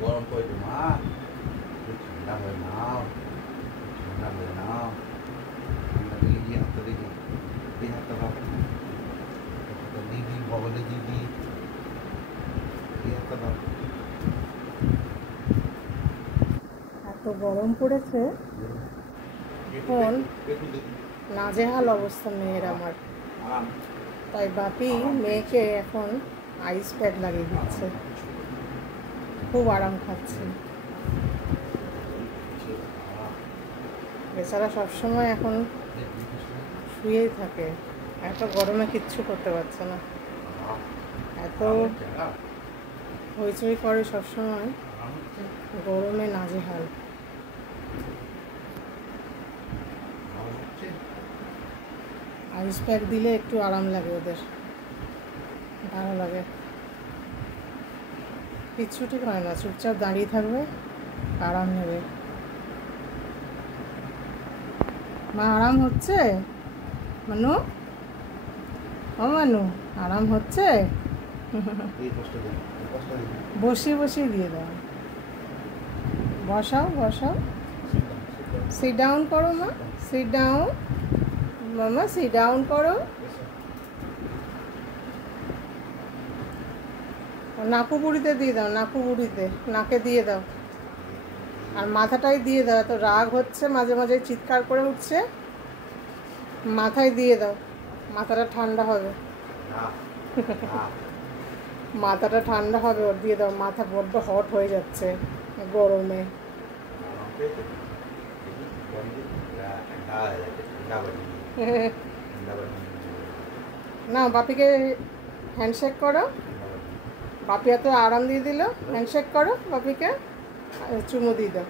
গরম পড়বে মা, ঠান্ডা হয়ে নাও, ঠান্ডা হয়ে নাও। ঠান্ডা লেগে গিয়ে হাতটা দেখি, এই হাতটা ভাব, দিদি বগলে দিদি, এই হাতটা ভাব। এত গরম পড়েছে, এখন নাজেহাল অবস্থা মেয়ের আমার। তাই বাপি মেয়েকে এখন আইস প্যাক লাগিয়ে দিচ্ছে, খুব আরাম খাচ্ছে। বেচারা সবসময় এখন শুয়েই থাকে, এত গরমে কিচ্ছু করতে পারছে না, এত হইচই করে সবসময়, গরমে নাজেহাল। আইস প্যাক দিলে একটু আরাম লাগে, ওদের ভালো লাগে। কিচ্ছু ঠিক হয় না, চুপচাপ দাঁড়িয়ে থাকবে, আরাম নেবে। মা আরাম হচ্ছে? মানু, ও মানু, আরাম হচ্ছে? বসিয়ে বসিয়ে দিয়ে দাও, বসাও বসাও। সিট ডাউন করো মা, সিট ডাউন মামা, সিট ডাউন করো। নাকু বুড়িতে দিয়ে দাও, নাকু বুড়িতে, নাকে দিয়ে দাও, আর মাথাটাই দিয়ে দাও। এত রাগ হচ্ছে, মাঝে মাঝে চিৎকার করে উঠছে, মাথায় দিয়ে দাও, মাথাটা ঠান্ডা হবে। মাথাটা ঠান্ডা হবে, ওর দিয়ে দাও, মাথা বড্ড হট হয়ে যাচ্ছে গরমে। না, বাপিকে হ্যান্ডশেক করো, বাপি এত আরাম দিয়ে দিল, হ্যান্ডশেক করো বাপিকে, চুমু দিয়ে দাও।